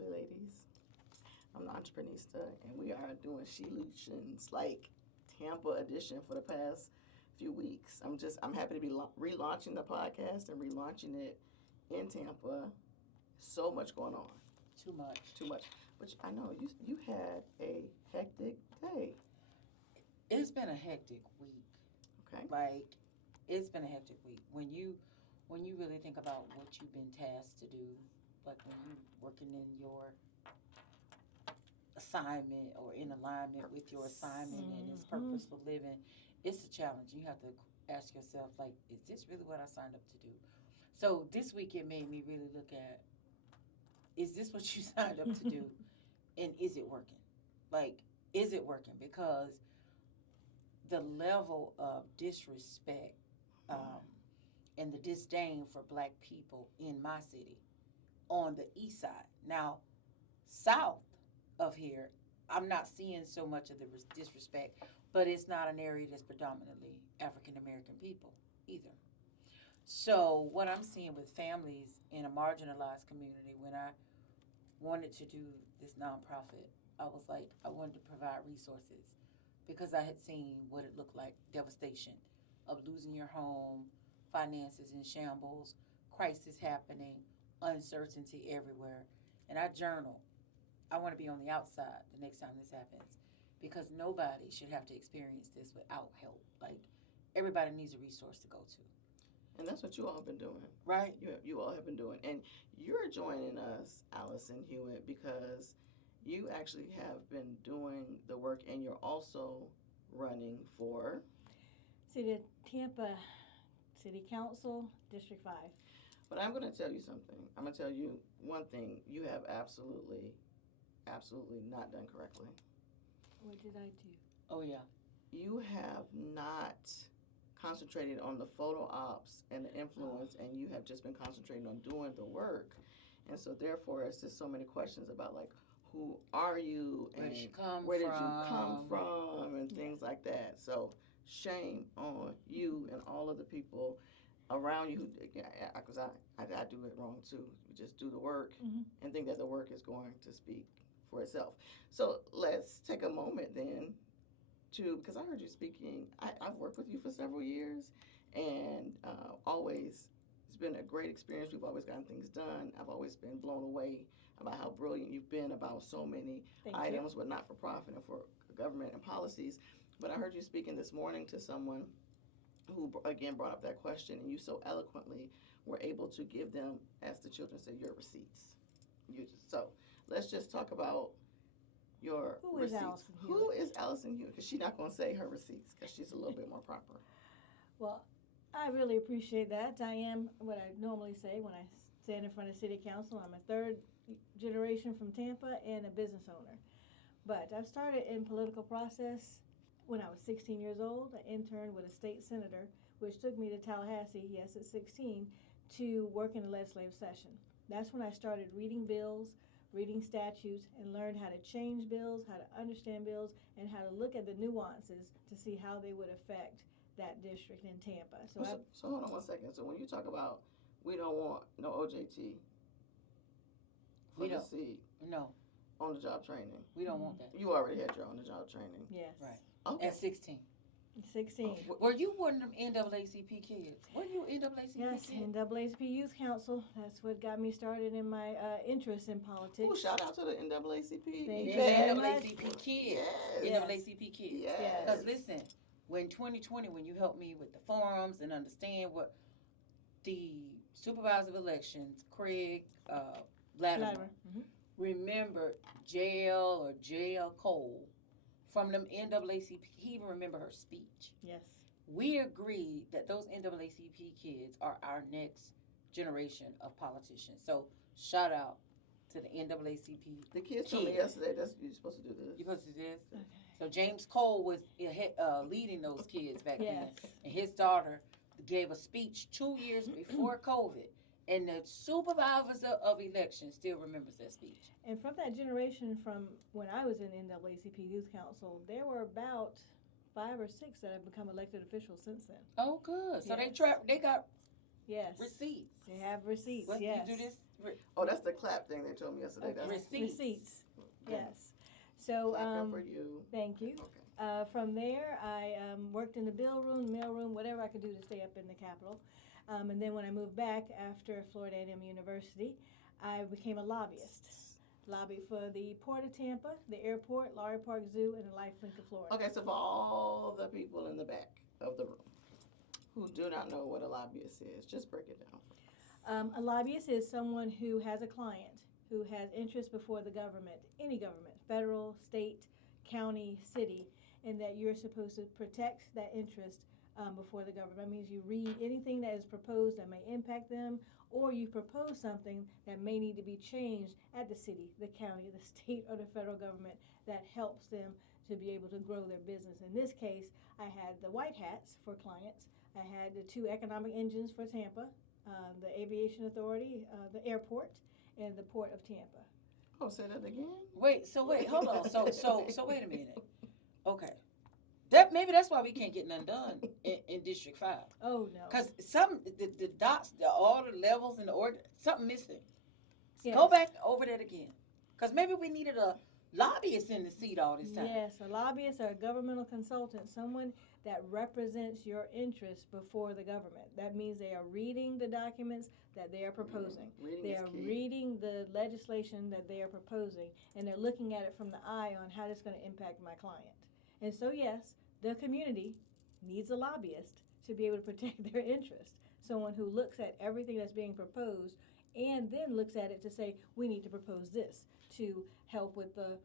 lovely ladies. I'm the Entreprenista, and we are doing SHE-Lutions, like Tampa edition for the past few weeks. I'm happy to be relaunching the podcast and relaunching it in Tampa. So much going on. Too much. But I know you had a hectic day. It's been a hectic week. Okay. Like, it's been a hectic week. When you really think about what you've been tasked to do, like when you're working in your assignment or in alignment with your assignment and it's purposeful living, it's a challenge. You have to ask yourself, like, is this really what I signed up to do? So this week it made me really look at, is this what you signed up to do? And is it working? Like, is it working? Because the level of disrespect and the disdain for black people in my city on the east side. Now, south of here, I'm not seeing so much of the disrespect, but it's not an area that's predominantly African American people either. So what I'm seeing with families in a marginalized community, when I wanted to do this nonprofit, I was like, I wanted to provide resources because I had seen what it looked like, devastation of losing your home, finances in shambles, crisis happening, uncertainty everywhere. And I journal. I want to be on the outside the next time this happens because nobody should have to experience this without help. Like, everybody needs a resource to go to. And that's what you all have been doing. Right. You all have been doing. And you're joining us, Alison Hewitt, because you actually have been doing the work and you're also running for? See, the Tampa City Council District 5. But I'm going to tell you something. I'm going to tell you one thing you have absolutely not done correctly. What did I do? Oh, yeah. You have not concentrated on the photo ops and the influence, and you have just been concentrating on doing the work. And so therefore, it's just so many questions about, like, who are you and where did you come from and things like that. So shame on you and all of the people around you, because I do it wrong too. You just do the work and think that the work is going to speak for itself. So let's take a moment then because I heard you speaking. I've worked with you for several years, and always it's been a great experience. We've always gotten things done. I've always been blown away about how brilliant you've been about so many items with not-for-profit and for government and policies. But I heard you speaking this morning to someone who, again, brought up that question, and you so eloquently were able to give them, as the children say, your receipts. So let's just talk about your receipts. Who is Alison Hewitt? Because she's not going to say her receipts because she's a little bit more proper. Well, I really appreciate that. I am what I normally say when I stand in front of City Council. I'm a third generation from Tampa and a business owner. But I started in political process when I was 16 years old. I interned with a state senator, which took me to Tallahassee, yes, at 16, to work in the legislative session. That's when I started reading bills, reading statutes, and learned how to change bills, how to understand bills, and how to look at the nuances to see how they would affect that district in Tampa. So hold on one second. So when you talk about we don't want no OJT for the seat. No. On-the-job training. We don't want that. You already had your on-the-job training. Yes. Right. Okay. At 16. 16. Were you one of them NAACP kids? Were you NAACP Yes, kid? NAACP Youth Council. That's what got me started in my interest in politics. Oh, shout out to the NAACP. Thank you Yeah, very much. NAACP kids. Yes. NAACP kids. Yes. Because listen, when 2020, when you helped me with the forums and understand what the supervisor of elections, Craig Latimer, remembered JL or JL Cole from them NAACP. He even remembered her speech. Yes. We agreed that those NAACP kids are our next generation of politicians. So shout out to the NAACP. The kids told me yesterday that you're supposed to do this. You're supposed to do this? Okay. So James Cole was leading those kids back then. Yes. And his daughter gave a speech 2 years before COVID. And the supervisor of elections still remembers that speech. And from that generation, from when I was in NAACP Youth Council, there were about 5 or 6 that have become elected officials since then. Oh, good. So Yes. they got Yes. receipts. They have receipts, What, yes. you do this Oh, that's the clap thing they told me yesterday. That's Receipts. Yes. So, clapping for you. thank you. Okay. From there, I worked in the mail room, whatever I could do to stay up in the Capitol. And then when I moved back after Florida A&M University, I became a lobbyist. Lobbied for the Port of Tampa, the airport, Lowry Park Zoo, and the Lifelink of Florida. Okay, so for all the people in the back of the room who do not know what a lobbyist is, just break it down for us. A lobbyist is someone who has a client who has interest before the government, any government, federal, state, county, city, and that you're supposed to protect that interest before the government. That means you read anything that is proposed that may impact them, or you propose something that may need to be changed at the city, the county, the state, or the federal government that helps them to be able to grow their business. In this case, I had the white hats for clients. I had the 2 economic engines for Tampa, the Aviation Authority, the airport, and the Port of Tampa. Oh, say that again? Wait, hold on. So wait a minute. Okay. Maybe that's why we can't get none done in District 5. Oh, no. Because the dots, all the levels and the order, something missing. Yes. Go back over that again. Because maybe we needed a lobbyist in the seat all this time. Yes, a lobbyist or a governmental consultant, someone that represents your interests before the government. That means they are reading the documents that they are proposing. They are reading the legislation that they are proposing, and they're looking at it from the eye on how it's going to impact my client. And so, yes, the community needs a lobbyist to be able to protect their interests. Someone who looks at everything that's being proposed and then looks at it to say, we need to propose this to help with the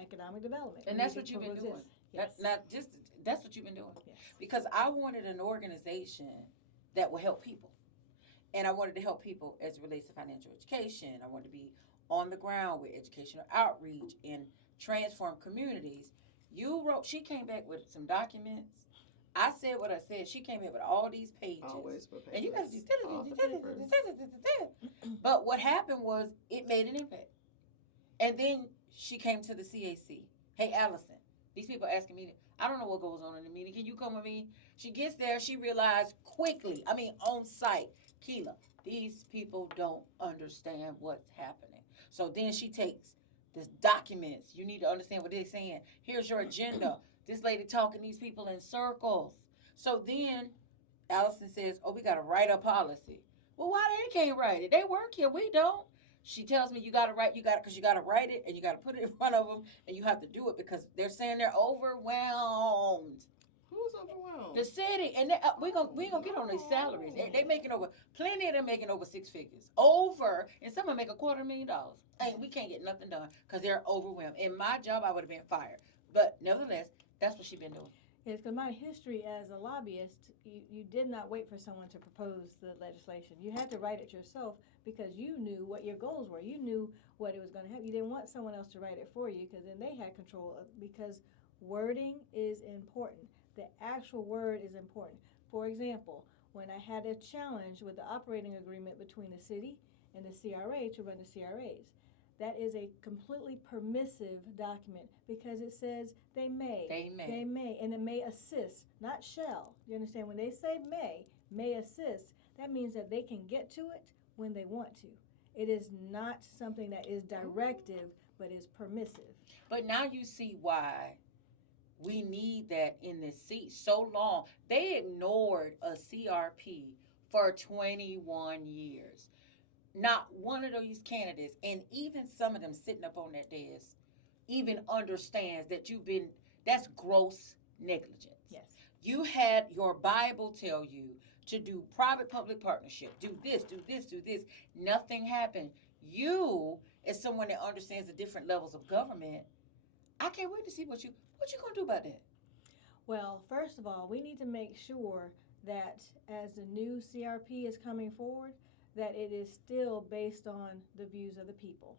economic development. And that's what you've been doing. Yes. That's what you've been doing. Yes. Because I wanted an organization that will help people. And I wanted to help people as it relates to financial education. I wanted to be on the ground with educational outreach and transform communities. She came back with some documents. I said what I said. She came in with all these pages. Always with papers. And you got to do. But what happened was it made an impact. And then she came to the CAC. Hey, Allison, these people are asking me, I don't know what goes on in the meeting. Can you come with me? She gets there. She realized quickly, on site, Kella, these people don't understand what's happening. So then she takes this documents. You need to understand what they're saying. Here's your agenda. This lady talking these people in circles. So then Allison says, we got to write a policy. Well, why they can't write it? They work here. We don't. She tells me you got to write it and you got to put it in front of them and you have to do it because they're saying they're overwhelmed. Who's overwhelmed? The city. And we gonna get on their salaries. They making plenty of them making over 6 figures. And some of them make $250,000. And we can't get nothing done because they're overwhelmed. In my job, I would have been fired. But nevertheless, that's what she's been doing. Yes, because my history as a lobbyist, you did not wait for someone to propose the legislation. You had to write it yourself because you knew what your goals were. You knew what it was going to have. You didn't want someone else to write it for you because then they had control because wording is important. The actual word is important. For example, when I had a challenge with the operating agreement between the city and the CRA to run the CRAs, that is a completely permissive document because it says they may, and it may assist, not shall. You understand? When they say may assist, that means that they can get to it when they want to. It is not something that is directive, but is permissive. But now you see why we need that in this seat so long. They ignored a CRP for 21 years. Not one of those candidates, and even some of them sitting up on that desk, even understands that that's gross negligence. Yes. You had your Bible tell you to do private-public partnership, do this. Nothing happened. You, as someone that understands the different levels of government, I can't wait to see what you gonna do about that. Well, first of all, we need to make sure that as the new CRP is coming forward, that it is still based on the views of the people.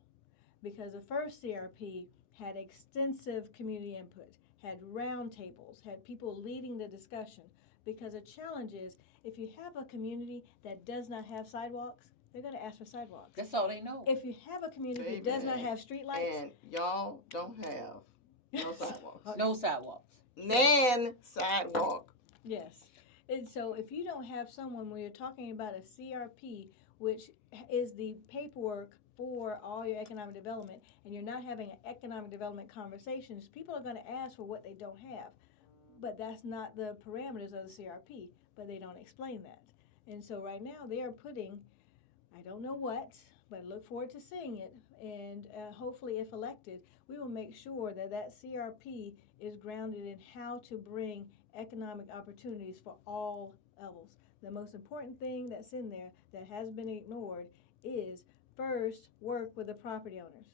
Because the first CRP had extensive community input, had roundtables, had people leading the discussion. Because the challenge is, if you have a community that does not have sidewalks, they're going to ask for sidewalks. That's all they know. If you have a community that does not have streetlights. And y'all don't have no sidewalks. No sidewalks. Nan sidewalk. Yes. And so if you don't have someone, when you're talking about a CRP which is the paperwork for all your economic development, and you're not having an economic development conversations, people are going to ask for what they don't have. But that's not the parameters of the CRP, but they don't explain that. And so right now they are putting, I don't know what, but look forward to seeing it. And hopefully, if elected, we will make sure that that CRP is grounded in how to bring economic opportunities for all levels. The most important thing that's in there that has been ignored is first work with the property owners.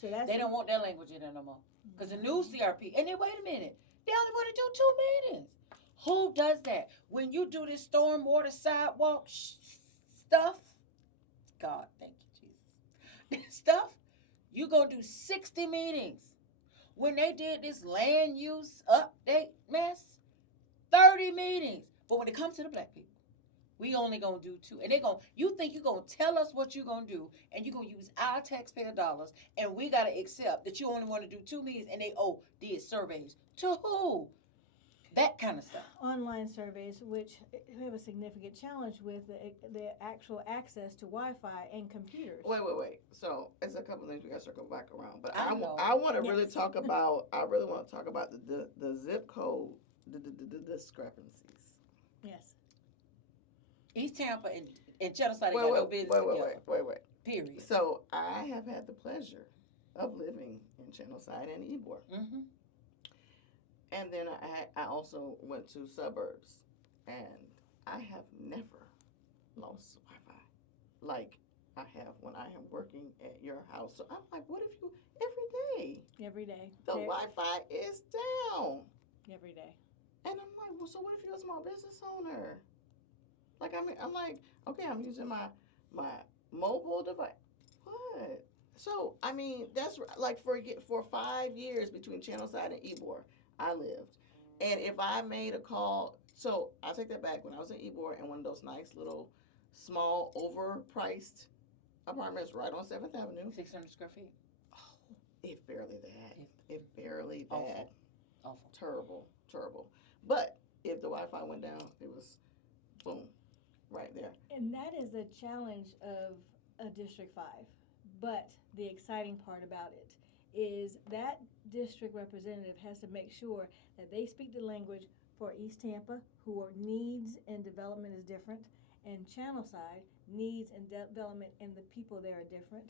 So that's They don't want that language in there no more. Because the new CRP, and then wait a minute, they only want to do 2 meetings. Who does that? When you do this stormwater sidewalk stuff, God, thank you, Jesus. This stuff, you going to do 60 meetings. When they did this land use update mess, 30 meetings. But when it comes to the black people, we only going to do 2. And you think you're going to tell us what you're going to do, and you're going to use our taxpayer dollars, and we got to accept that you only want to do 2 meetings, and they did surveys. To who? That kind of stuff. Online surveys, which have a significant challenge with the actual access to Wi-Fi and computers. Wait. So it's a couple things we got to circle back around. But I I want to really Yes. talk about. I really want to talk about the zip code, the discrepancies. Yes. East Tampa and Genocide got no business together. Wait. Period. So I have had the pleasure of living in Channelside and Ybor. Mm-hmm. And then I also went to suburbs, and I have never lost Wi-Fi like I have when I am working at your house. So I'm like, what if you Every day. the Wi-Fi is down? Every day. And I'm like, well, so what if you're a small business owner? Like, I mean, I'm like, okay, I'm using my mobile device. What? So, I mean, that's like for 5 years between Channelside and Ybor, I lived. And if I made a call, so I take that back. When I was in Ybor in one of those nice little small overpriced apartments right on 7th Avenue. 600 square feet. Oh, if barely that. If barely that. Awful. Awful. Terrible. But if the Wi-Fi went down, it was boom, right there. And that is the challenge of a District 5. But the exciting part about it is that district representative has to make sure that they speak the language for East Tampa, who are needs and development is different, and Channelside, needs and development and the people there are different.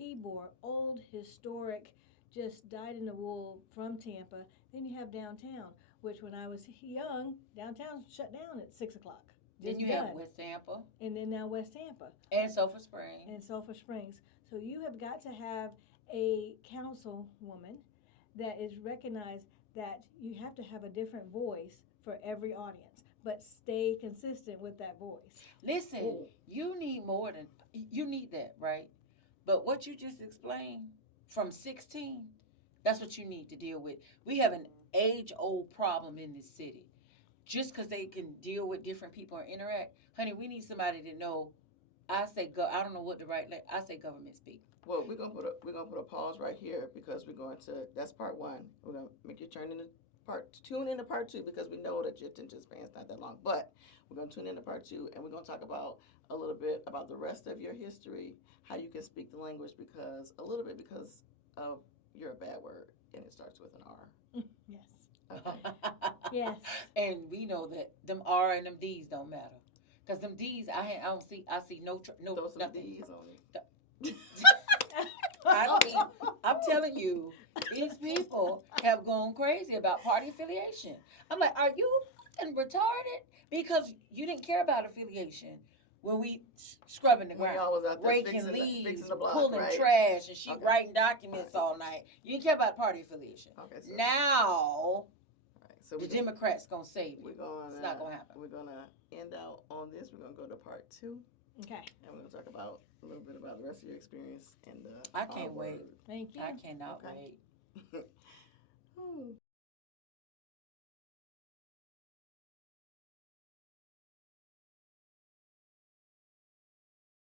Ybor, old, historic, just dyed in the wool from Tampa. Then you have downtown, which when I was young, downtown shut down at 6 o'clock. Then you have West Tampa. And then now West Tampa. And Sulphur Springs. And Sulphur Springs. So you have got to have a councilwoman that is recognized that you have to have a different voice for every audience, but stay consistent with that voice. Listen, Ooh. you need more than, you need that, right? But what you just explained from 16, that's what you need to deal with. We have an age-old problem in this city. Just because they can deal with different people or interact, honey, we need somebody to know. I don't know what I say government speak. Well, we're gonna put a pause right here because that's part 1. We're gonna make you tune into part 2 because we know that your attention span's not that long. But we're gonna tune into part 2 and we're gonna talk about a little bit about the rest of your history, how you can speak the language because of you're a bad word and it starts with an R. Yes. Okay. Yes. And we know that them R and them D's don't matter. Because them D's, I see no Throw some nothing. D's on it. I mean, I'm telling you, these people have gone crazy about party affiliation. I'm like, are you fucking retarded? Because you didn't care about affiliation when we scrubbing the When ground, y'all was out there raking fixing leaves, the block, pulling right? trash, and she Okay. writing documents all night. You didn't care about party affiliation. Okay, so, Now, right, so the Democrats gonna save you. It's not gonna happen. We're gonna end out on this. We're gonna go to part 2. Okay. And we're going to talk about a little bit about the rest of your experience and I can't wait. Thank you. I cannot Okay. wait. Ooh.